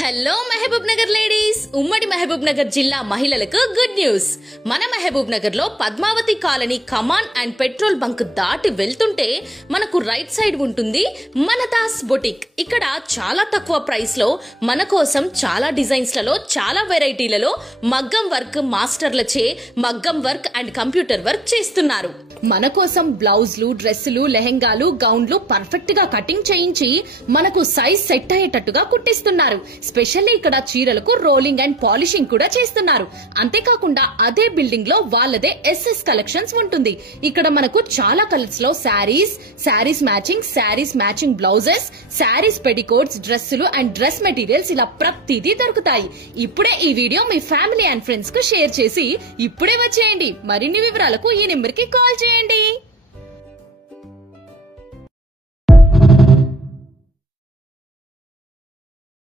Hello Mahabub Nagar ladies, ఉమ్మడి మహబూబ్ నగర్ జిల్లా మహిళలకు గుడ్ న్యూస్. మన మహబూబ్ నగర్ లో Padmavati colony come on and petrol bunk దాటి వెళ్తుంటే మనకు రైట్ సైడ్ ఉంటుంది మన దాస్ బొటిక్. ఇక్కడ చాలా తక్కువ ప్రైస్ లో మన కోసం చాలా డిజైన్స్ లలో చాలా వెరైటీలలో మగ్గం వర్క్ మాస్టర్లచే మగ్గం వర్క్ అండ్ కంప్యూటర్ వర్క్ చేస్తున్నారు. మన కోసం బ్లౌజ్లు, డ్రెస్సులు, లెహెంగాలు, గౌన్లు పర్ఫెక్ట్ గా కటింగ్ చేయించి మనకు సైజ్ సెట్ అయ్యేటట్టుగా కుట్టిస్తున్నారు. స్పెషల్లీ ఇక్కడ చీరలకు రోలింగ్ అండ్ పాలిషింగ్ కూడా చేస్తున్నారు. అంతేకాకుండా అదే బిల్డింగ్ లో వాళ్ళదే ఎస్ఎస్ కలెక్షన్స్ ఉంటుంది. ఇక్కడ మనకు చాలా కలర్స్ లో saris matching blouses, saris, petticoats, డ్రెస్సులు అండ్ డ్రెస్ మెటీరియల్స్ ఇలా ప్రతిదీ దొరుకుతాయి. ఇప్పుడే ఈ video me family and friends కు షేర్ చేసి ఇప్పుడే వచ్చేయండి. మరిన్ని వివరాలకు ఈ నెంబర్ కి కాల్ చేయండి.